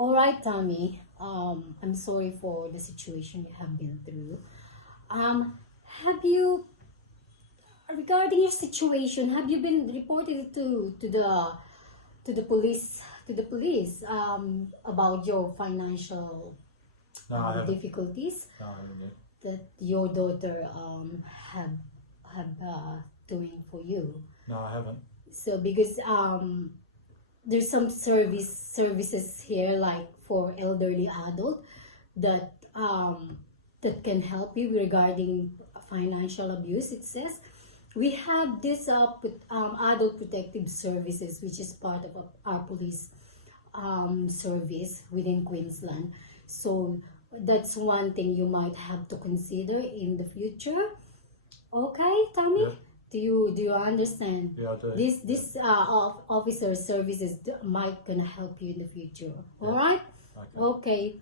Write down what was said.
All right, Tommy. I'm sorry for the situation you have been through. Have you, regarding your situation, have you been reported it to the police about your financial No, I haven't. difficulties No, I haven't yet. that your daughter have doing for you? No, I haven't. So because there's some services here like for elderly adult that that can help you regarding financial abuse. It says we have this adult protective services, which is part of our police service within Queensland. So that's one thing you might have to consider in the future. Okay, Tommy? Yeah. Do you understand? Yeah, I do. This officer services might gonna help you in the future. All Yeah. right? Okay. Okay.